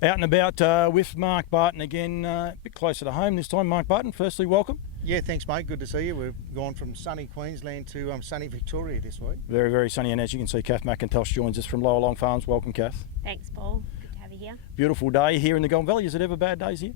Out and about with Mark Barton again, a bit closer to home this time. Mark Barton, firstly, welcome. Yeah, thanks, mate. Good to see you. We've gone from sunny Queensland to sunny Victoria this week. Very, very sunny, and as you can see, Kath McIntosh joins us from Llowalong Farms. Welcome, Kath. Thanks, Paul. Good to have you here. Beautiful day here in the Golden Valley. Is it ever bad days here?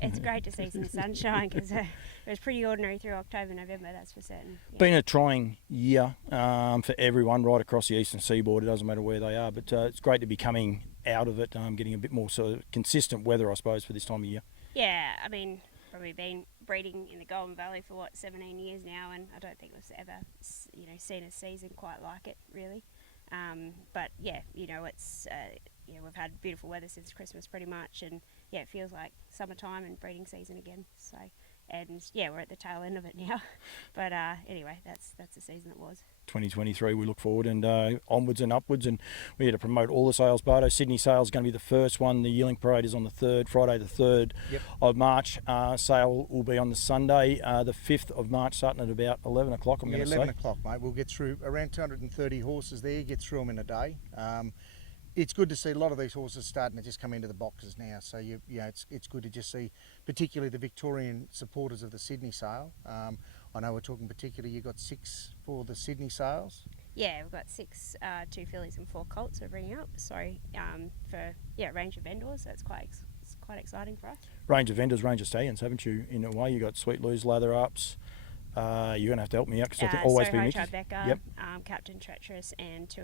It's great to see some sunshine because it was pretty ordinary through October, November, that's for certain. Yeah. Been a trying year for everyone right across the eastern seaboard. It doesn't matter where they are, but it's great to be coming out of it, getting a bit more sort of consistent weather, I suppose, for this time of year. Yeah, I mean, probably been breeding in the Golden Valley for 17 years now, and I don't think we've ever, seen a season quite like it, really. But yeah, it's we've had beautiful weather since Christmas, pretty much, and yeah, it feels like summertime and breeding season again. So, and yeah, we're at the tail end of it now. But anyway, that's the season it was. 2023, we look forward and onwards and upwards, and we're here to promote all the sales. Bardo, Sydney sales is going to be the first one. The yearling parade is on the 3rd, Friday the 3rd of March. Sale will be on the Sunday, the 5th of March, starting at about 11 o'clock, I'm going to say. 11 o'clock, mate. We'll get through around 230 horses there, get through them in a day. It's good to see a lot of these horses starting to just come into the boxes now. So it's good to just see, particularly the Victorian supporters of the Sydney sale. I know we're talking particularly, you got 6 for the Sydney sales. Yeah, we've got 6, 2 fillies and 4 colts we're bringing up. So for a range of vendors, so it's quite exciting for us. Range of vendors, range of stallions, haven't you? In a way, you got Sweet Lou's lather ups. You're going to have to help me out because I think always be mixed. Tribeca, yep. Captain Treacherous, and 2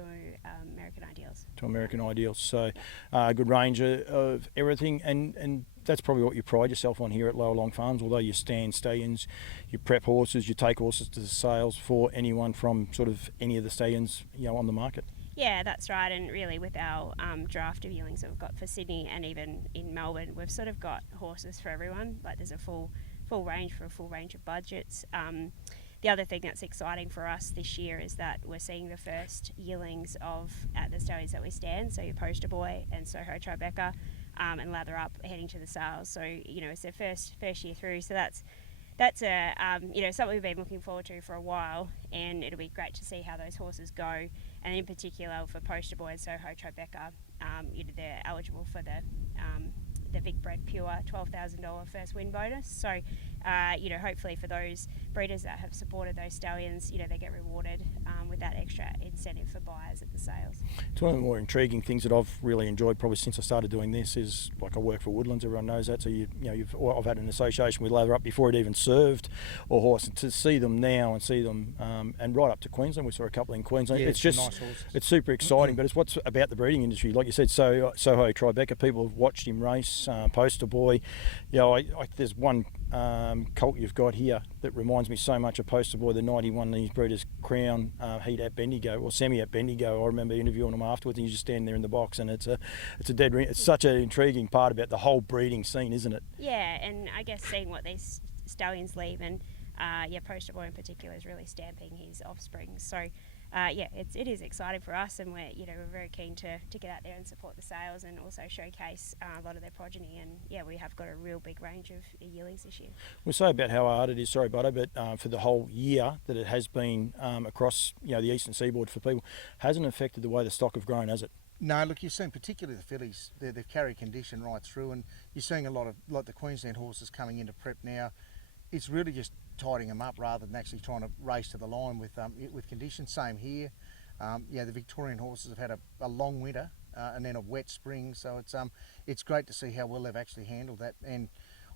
American Ideals. 2 American Ideals. So a good range of everything, and that's probably what you pride yourself on here at Llowalong Farms. Although you stand stallions, you prep horses, you take horses to the sales for anyone from sort of any of the stallions on the market. Yeah, that's right, and really with our draft of yearlings that we've got for Sydney and even in Melbourne, we've sort of got horses for everyone. Like there's a full range for a full range of budgets. The other thing that's exciting for us this year is that we're seeing the first yearlings at the stallions that we stand, so your Poster Boy and Soho Tribeca and Lather Up heading to the sales. So it's their first year through, so that's something we've been looking forward to for a while, and it'll be great to see how those horses go. And in particular for Poster Boy and Soho Tribeca, they're eligible for the Vic Bred Pure $12,000 first win bonus. So, hopefully for those breeders that have supported those stallions, they get rewarded with that extra incentive for buyers at the sales. It's one of the more intriguing things that I've really enjoyed probably since I started doing this is, like, I work for Woodlands, everyone knows that, so I've had an association with Lather Up before it even served a horse, and to see them now and see them and right up to Queensland, we saw a couple in Queensland. Yeah, it's just nice horses. It's super exciting, but it's what's about the breeding industry. Like you said, Soho Tribeca, people have watched him race. Poster Boy, there's one colt you've got here that reminds me so much of Poster Boy, the 91 These Breeders' Crown heat at Bendigo, or semi at Bendigo. I remember interviewing him afterwards, and you just stand there in the box, and it's a dead ring. It's such an intriguing part about the whole breeding scene, isn't it? Yeah, and I guess seeing what these stallions leave, and Poster Boy in particular is really stamping his offspring. So. It is exciting for us, and we're very keen to get out there and support the sales and also showcase a lot of their progeny. And we have got a real big range of yearlings this year. We'll say about how hard it is, sorry, Bardo, but for the whole year that it has been across the eastern seaboard for people, hasn't affected the way the stock have grown, has it? No, look, you're seeing particularly the fillies, they've carried condition right through, and you're seeing a lot of the Queensland horses coming into prep now. It's really just tidying them up rather than actually trying to race to the line with conditions. Same here. The Victorian horses have had a long winter and then a wet spring, so it's great to see how well they've actually handled that. And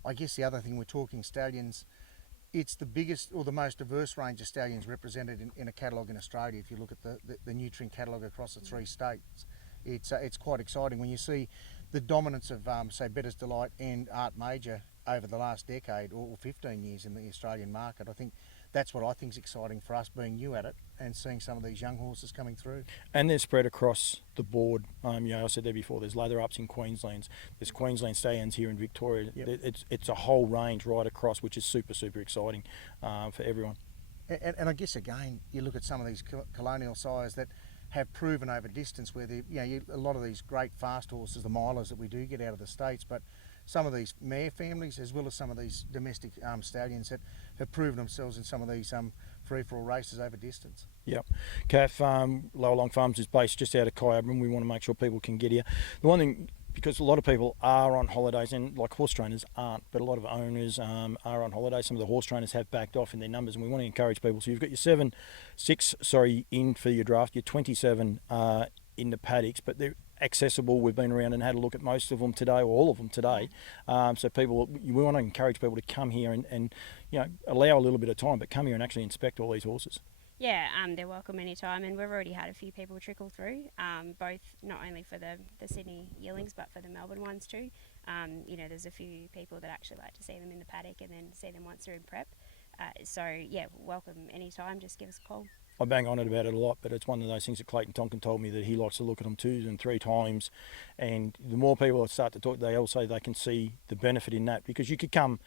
I guess the other thing, we're talking stallions, it's the biggest or the most diverse range of stallions represented in a catalogue in Australia. If you look at the Nutrien catalogue across the 3 states, it's quite exciting when you see the dominance of say Bettor's Delight and Art Major over the last decade or 15 years in the Australian market. I think that's what I think is exciting for us, being new at it and seeing some of these young horses coming through. And they're spread across the board. I said there before, there's Lather Ups in Queensland, there's Queensland Stallions here in Victoria. Yep. It's a whole range right across, which is super, super exciting for everyone. And I guess, again, you look at some of these colonial sires that have proven over distance where a lot of these great fast horses, the milers that we do get out of the States, but some of these mare families, as well as some of these domestic stallions that have proven themselves in some of these free-for-all races over distance. Yep. Kath, Llowalong Farms is based just out of Kyabram. We want to make sure people can get here. The one thing because a lot of people are on holidays, and like horse trainers aren't, but a lot of owners are on holiday. Some of the horse trainers have backed off in their numbers, and we want to encourage people. So you've got your 6 in for your draft, your 27 in the paddocks, but they're accessible. We've been around and had a look at most of them today, or all of them today. So we want to encourage people to come here and allow a little bit of time, but come here and actually inspect all these horses. Yeah, they're welcome anytime, and we've already had a few people trickle through, both not only for the Sydney yearlings but for the Melbourne ones too. There's a few people that actually like to see them in the paddock and then see them once they're in prep. Welcome anytime, just give us a call. I bang on about it a lot, but it's one of those things that Clayton Tonkin told me, that he likes to look at them 2 and 3 times, and the more people that start to talk, they all say they can see the benefit in that, because you could come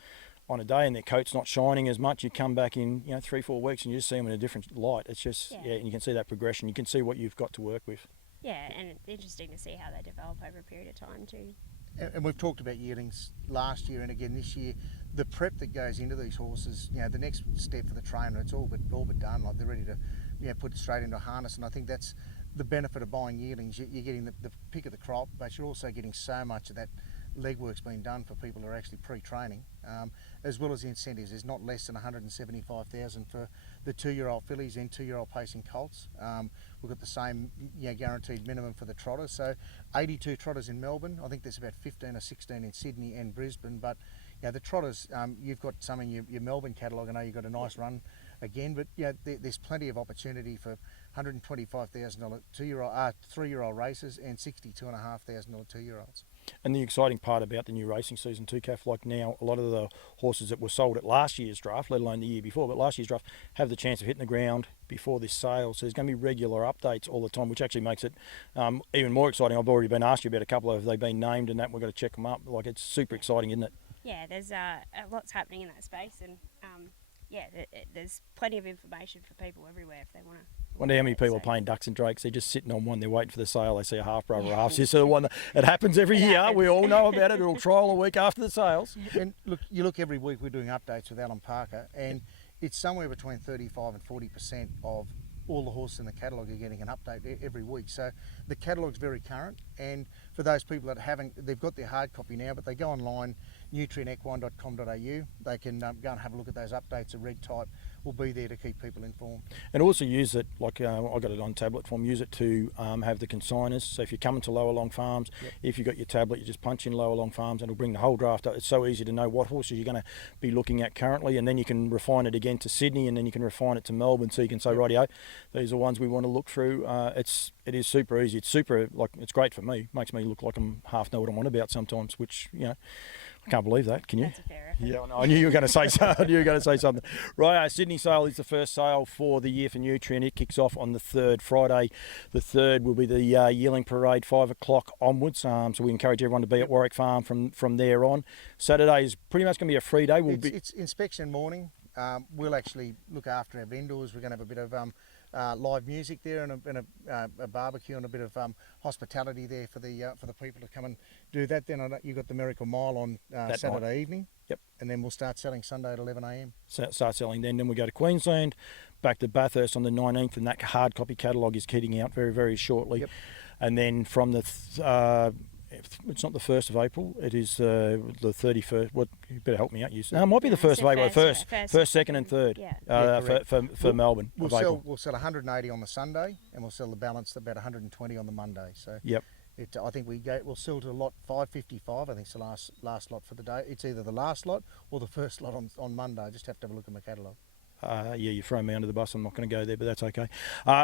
on a day and their coat's not shining as much, you come back in 3-4 weeks and you just see them in a different light. It's just and you can see that progression, you can see what you've got to work with. Yeah, and it's interesting to see how they develop over a period of time too. And we've talked about yearlings last year and again this year. The prep that goes into these horses, the next step for the trainer, it's all but done. Like, they're ready to put it straight into a harness, and I think that's the benefit of buying yearlings. You're getting the pick of the crop, but you're also getting so much of that legwork's been done for people who are actually pre-training, as well as the incentives. There's not less than $175,000 for the 2-year-old fillies and 2-year-old pacing colts. We've got the same guaranteed minimum for the trotters. So 82 trotters in Melbourne. I think there's about 15 or 16 in Sydney and Brisbane. But the trotters, you've got some in your Melbourne catalogue. I know you've got a nice run again, but there's plenty of opportunity for $125,000 3-year-old races and $62,500 2-year-olds. And the exciting part about the new racing season too, Kath, like now a lot of the horses that were sold at last year's draft, let alone the year before, but last year's draft, have the chance of hitting the ground before this sale. So there's going to be regular updates all the time, which actually makes it even more exciting. I've already been asked you about a couple of, they've been named and that, we've got to check them up. Like, it's super exciting, isn't it? Yeah, there's lots happening in that space, and there's plenty of information for people everywhere if they want to. I wonder how many people are playing ducks and drakes. They're just sitting on one, they're waiting for the sale. They see a half brother or half sister. One it happens every year. We all know about it. It'll trial a week after the sales. And look, every week we're doing updates with Alan Parker, and it's somewhere between 35 and 40% of all the horses in the catalogue are getting an update every week. So the catalogue's very current, and for those people that they've got their hard copy now, but they go online, nutrienequine.com.au, they can go and have a look at those updates. A reg type will be there to keep people informed. And also use it, like I got it on tablet form, use it to have the consigners. So if you're coming to Llowalong Farms, if you've got your tablet, you just punch in Llowalong Farms and it'll bring the whole draft up. It's so easy to know what horses you're going to be looking at currently, and then you can refine it again to Sydney, and then you can refine it to Melbourne, so you can say, rightio, these are ones we want to look through. It is super easy. It's it's great for me. Makes me look like I'm half know what I'm on about sometimes, which, I can't believe that. Can you? That's a fair effort. Yeah, I knew you were going to say something. You were going to say something. Right, Sydney sale is the first sale for the year for Nutrien. It kicks off on the 3rd. Friday, the 3rd, will be the yearling parade, 5 o'clock onwards. So we encourage everyone to be at Warwick Farm from there on. Saturday is pretty much going to be a free day. It's inspection morning. We'll actually look after our vendors. We're going to have a bit of live music there, and a barbecue, and a bit of hospitality there for the people to come and do that. Then you've got the Miracle Mile on Saturday evening. Yep. And then we'll start selling Sunday at 11 a.m. Start selling then. Then we go to Queensland, back to Bathurst on the 19th, and that hard copy catalogue is kitting out very, very shortly. Yep. And then from the it's not the 1st of April, it is the 31st. What, you better help me out. No, it might be the 1st of April. First, 2nd and 3rd for Melbourne. We'll sell 180 on the Sunday, and we'll sell the balance about 120 on the Monday. So yep. I think we'll sell to lot 555. I think it's the last lot for the day. It's either the last lot or the first lot on Monday. I just have to have a look at my catalogue. You throw me under the bus. I'm not going to go there, but that's okay.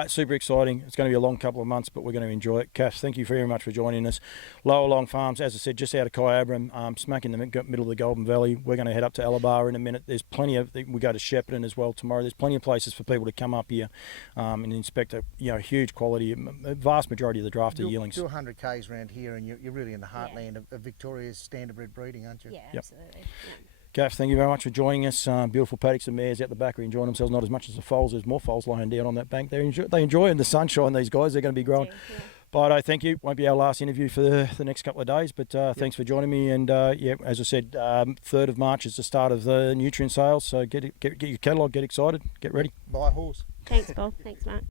Super exciting. It's going to be a long couple of months, but we're going to enjoy it. Kath, thank you very much for joining us. Llowalong Farms, as I said, just out of Kyabram, smack in the middle of the Golden Valley. We're going to head up to Alabar in a minute. There's plenty of. We go to Shepparton as well tomorrow. There's plenty of places for people to come up here and inspect a huge quality. A vast majority of the drafted yearlings. 200 k's around here, and you're really in the heartland of Victoria's standardbred breeding, aren't you? Yeah, absolutely. Yep. Gaff, thank you very much for joining us. Beautiful paddocks and mares out the back are enjoying themselves, not as much as the foals. There's more foals lying down on that bank. They enjoy in the sunshine, these guys. They're going to be growing. Yeah. But thank you. Won't be our last interview for the next couple of days, but thanks for joining me. And as I said, 3rd of March is the start of the Nutrien sales. So get your catalogue, get excited, get ready. Buy a horse. Thanks, Paul. Thanks, Mark.